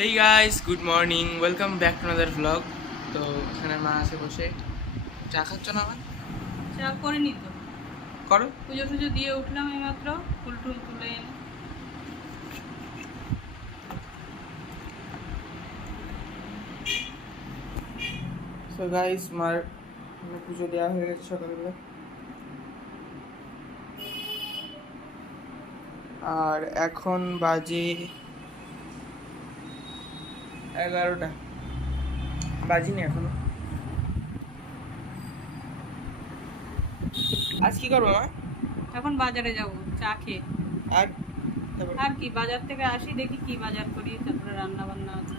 Hey guys, good morning, welcome back to another vlog. তো এখানে মা আছে বসে। চা খাচ্ছ না আমার? চা করিনি তো। করো। পুজো টুজো দিয়ে উঠলাম এইমাত্র, ফুল টুল তুলে এনে। সো গাইস, মার পুজো দেওয়া হয়ে গেছে সকালবেলা। আর এখন বাজে 11টা, বাজিনি এখনো। আজ কি করবো মা? এখন বাজারে যাব চা খেয়ে। আর তারপর আর কি, বাজার থেকে আসি, দেখি কি বাজার করি, তারপরে রান্না বান্না আছে।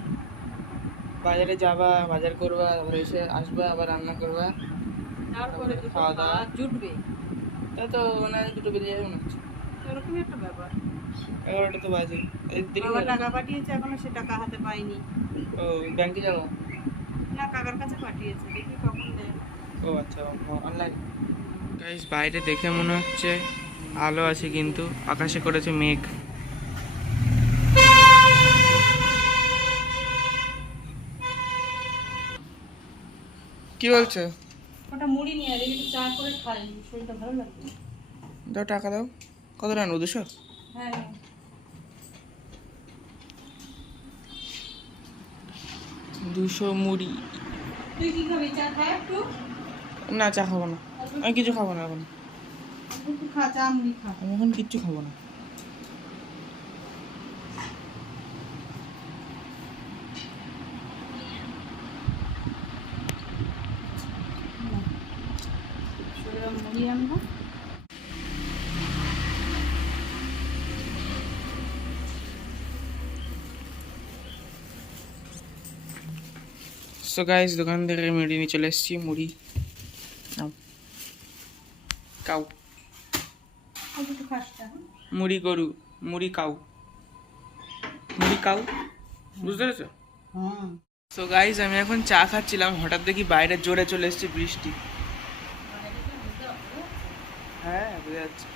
বাজারে যাবা, বাজার করবা, তারপরে এসে আসবা, আবার রান্না করবা, তারপরে দুটো খাওয়া দাওয়া। খাওয়া জুটবে। তাই তো মানে দুটো বেজে যাবে মনে হচ্ছে। এরকমই একটা ব্যাপার। 11টা তো বাজে, দেরি বাবা হয়ে গেল। টাকা পাঠিয়েছে, এখনো সে টাকা হাতে পাইনি। ও, ব্যাংকে যাবো? না, কাকার কাছে পাঠিয়েছে, দেখি কখন দেয়। ও আচ্ছা, অনলাইন। গাইস, বাইরে দেখে মনে হচ্ছে আলো আছে, কিন্তু আকাশে করেছে মেঘ। কি বলছো? ওটা মুড়ি নিয়ে আসি, একটু চা করে খাই, শরীরটা ভালো লাগবে। দাও, টাকা দাও। কত টাকা নেবো? 200? হ্যাঁ হ্যাঁ। 200 মুড়ি। তুই কি খাবি, চা খাই একটু? না, চা খাবো না। আমি কিছু খাবো না এখন। একটু খা, চা মুড়ি খা। আমি এখন কিচ্ছু খাবো না। শরীরে মুড়ি আনবো। সো গাইস, দোকান থেকে মুড়ি নিয়ে চলে এসেছি। মুড়ি নাও, কাউ। একটু খাস চা। মুড়ি গরু, মুড়ি কাউ, মুড়ি কাউ, বুঝতে পেরেছো? হুম। সো গাইস, আমি এখন চা খাচ্ছিলাম, হঠাৎ দেখি বাইরে জোরে চলে এসেছে বৃষ্টি। হ্যাঁ, বোঝা যাচ্ছে।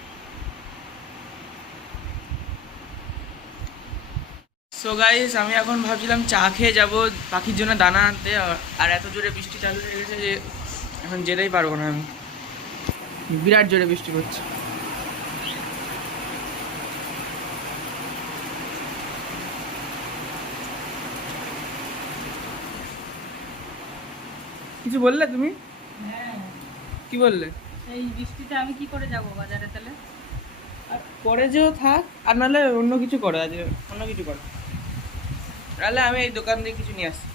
সো গাইস, আমি এখন ভাবছিলাম চা খেয়ে যাব পাখির জন্য দানা আনতে, আর এত জোরে বৃষ্টি চালু হয়ে গেছে যে এখন যেতেই পারবো না আমি। বিরাট জোরে বৃষ্টি পড়ছে। কিছু বললে তুমি? হ্যাঁ। কি বললে? এই বৃষ্টিতে আমি কি করে যাব বাজারে তাহলে? আর পরে যেও থাক, আর নাহলে অন্য কিছু করো, আজ অন্য কিছু করো, নাহলে আমি এই দোকান দিয়ে কিছু নিয়ে আসি।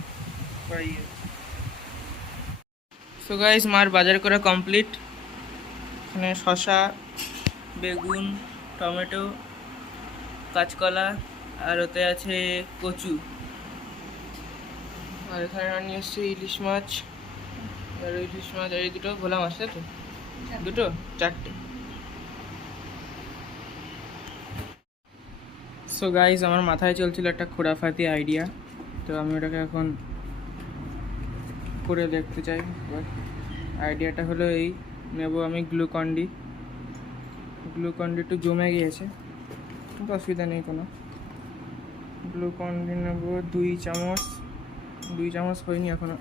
সো গাইস, মার বাজার করা কমপ্লিট। এখানে শসা, বেগুন, টমেটো, কাঁচকলা, আর ওতে আছে কচু। আর এখানে নিয়ে এসছে ইলিশ মাছ, আর ইলিশ মাছ, আর এই দুটো ভোলা মাছ, তাই তো? দুটো, চারটে। সো গাইস, আমার মাথায় চলছিল একটা খোরাফাতি আইডিয়া, তো আমি ওটাকে এখন করে দেখতে চাই। আইডিয়াটা হলো এই, নেব আমি গ্লুকন্ডি একটু জমে গিয়েছে, কিন্তু অসুবিধা নেই কোনো। গ্লুকন্ডি নেব 2 চামচ, 2 চামচ হয়নি এখনো।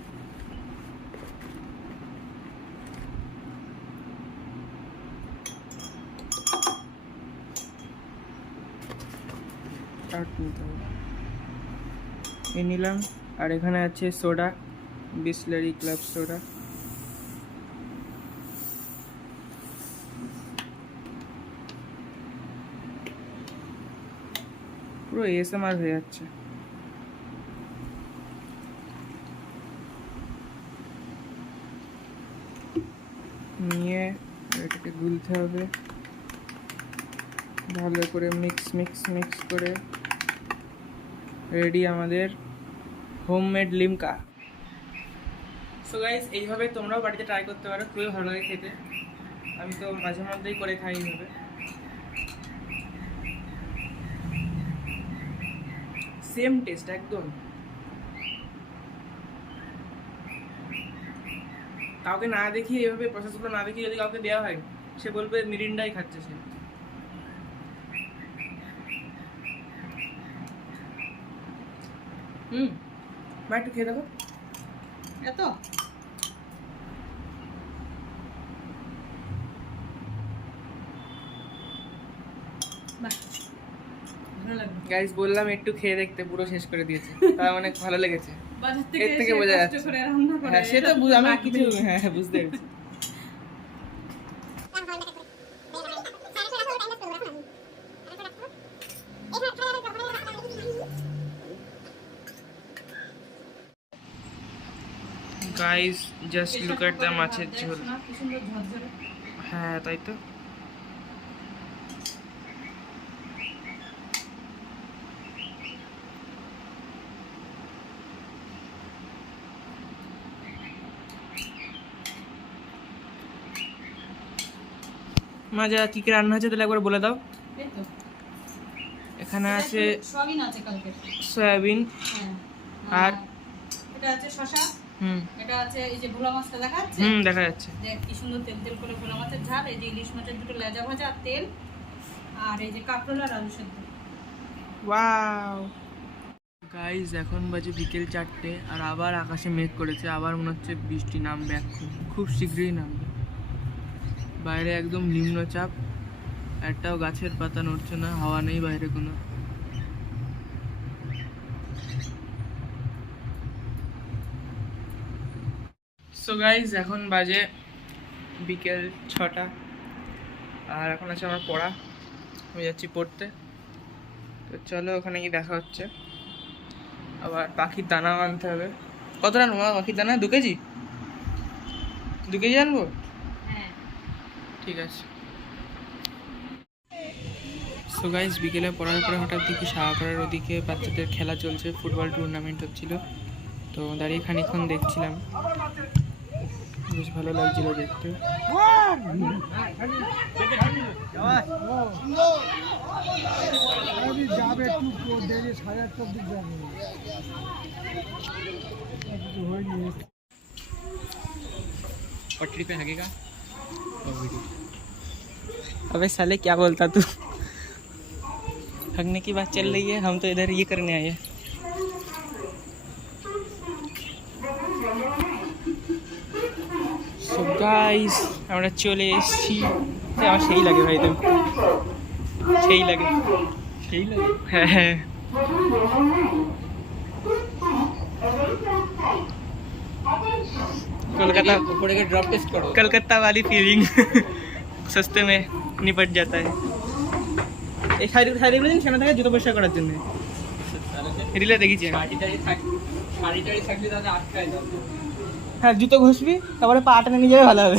নিতে হবে, এই নিলাম। আর এখানে আছে সোডা, বিসলারি ক্লাব সোডা। পুরো এসএমআর হয়ে যাচ্ছে। নিয়ে এটাকে গুলতে হবে ভালো করে, মিক্স মিক্স মিক্স করে রেডি আমাদের হোমমেড লিমকা। সো গাইস, এইভাবে তোমরাও বাড়িতে ট্রাই করতে পারো, খুবই ভালো লাগে খেতে। আমি তো মাঝে মধ্যেই করে খাই এইভাবে। সেম টেস্ট একদম। কাউকে না দেখিয়ে, এইভাবে প্রসেসগুলো না দেখিয়ে যদি কাউকে দেওয়া হয়, সে বলবে মিরিন্ডাই খাচ্ছে সে। মা একটু খেয়ে দেখো। এত বাহ, ভালো লাগবে। গাইস বললাম একটু খেয়ে দেখতে, পুরো শেষ করে দিয়েছে। তার অনেক ভালো লেগেছে। বাজার এর থেকে এসে বোঝা কষ্ট যাচ্ছে। করে রান্না করে, হ্যাঁ সে তো এটা আমি লাগবেই। কিছু হ্যাঁ বুঝতে পেরেছি। Guys just look at the মাছের ঝোল। দেখছো না, কি সুন্দর ঝরঝরে। হ্যাঁ তাই তো। মাজা কি কি রান্না হচ্ছে তাহলে একবার বলে দাও। এই তো, এখানে এটা আছে সয়াবিন আছে কালকে। সয়াবিন। হ্যাঁ। আর? এটা আছে শসা, হুম এটা আছে এই যে ভোলা মাছটা দেখা যাচ্ছে, দেখা যাচ্ছে। দেখ কি সুন্দর তেল তেল করে ভোলা মাছের ঝাল, এই যে ইলিশ মাছের দুটো লেজা ভাজা আর তেল, আর এই যে কাঁকরোল আর আলু সেদ্ধ। ওয়াও গাইস এখন বাজে বিকেল 4টে, আর আবার আকাশে মেঘ করেছে, আবার মনে হচ্ছে বৃষ্টি নামবে এখন, খুব শীঘ্রই নামবে। বাইরে একদম নিম্নচাপ, একটাও গাছের পাতা নড়ছে না, হাওয়া নেই বাইরে কোনো। সো গাইস এখন বাজে বিকেল 6টা, আর এখন আছে আমার পড়া, আমি যাচ্ছি পড়তে। তো চলো ওখানে গিয়ে দেখা হচ্ছে। আবার পাখির দানা আনতে হবে। কত আনবো মা পাখির দানা? 2 কেজি? 2 কেজি আনবো? হ্যাঁ, ঠিক আছে। সো গাইস বিকেলে পড়ার পরে হঠাৎ দেখি শাহপাড়ার ওদিকে বাচ্চাদের খেলা চলছে, ফুটবল টুর্নামেন্ট হচ্ছিল। তো দাঁড়িয়ে খানিকক্ষণ দেখছিলাম, বেশ ভালো লাগছিল দেখতে। पटरी पे लगेगा अबे साले क्या बोलता तू? हगने की बात चल रही है, हम तो इधर ये करने आए हैं। सो गाइस আমরা চলে এসেছি। আমার সেই লাগে ভাই, তো সেই লাগে হ্যাঁ হ্যাঁ। कोलकाता ऊपर के ड्रॉप टेस्ट करो, कलकत्ता वाली फीलिंग सस्ते में निपट जाता है। এই শাড়িগুলো দিন সেখানে থাকে জুতো পরিষ্কার করার জন্য, রিলে দেখেছি। হ্যাঁ জুতো ঘষবি, তারপরে পাটা নিয়ে যাবে, ভালো হবে।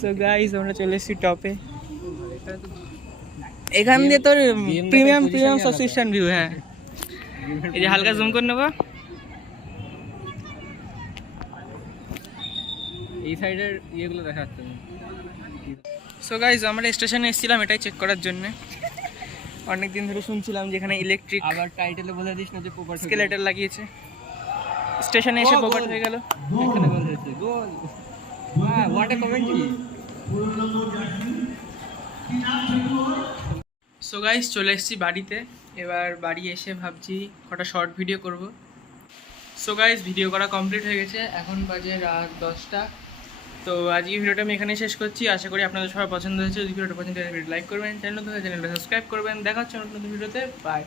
সো গাইস আমরা চলে এসেছি টপে। এখান দিয়ে তোর প্রিমিয়াম সাবস্ক্রিপশন ভিউ। হ্যাঁ এই যে হালকা জুম করে নেবো, এই সাইডের ইয়েগুলো দেখা যাচ্ছে। সো গাইস আমরা স্টেশনে এসেছিলাম এটাই চেক করার জন্য। অনেক দিন ধরে শুনছিলাম যেখানে ইলেকট্রিক, আবার টাইটেলে বলে দিস না যে পোপার স্কেলেটর লাগিয়েছে। স্টেশনে এসে পোপার হয়ে গেল। এখানে গোল হয়েছে, goal. Wow what a commentary. So guys চলে এসেছি বাড়িতে। এবার বাড়ি এসে ভাবছি কটা শর্ট ভিডিও করব। সো গাইস ভিডিও করা কমপ্লিট হয়ে গেছে, এখন বাজে রাত 10টা। তো আজকে ভিডিওটা আমি এখানে শেষ করছি। আশা করি আপনাদের সবার পছন্দ হয়েছে। যদি ভিডিওটা পছন্দ হয় লাইক করবেন, চ্যানেলটা সাবস্ক্রাইব করবেন। দেখা হচ্ছে নতুন ভিডিওতে। বাই।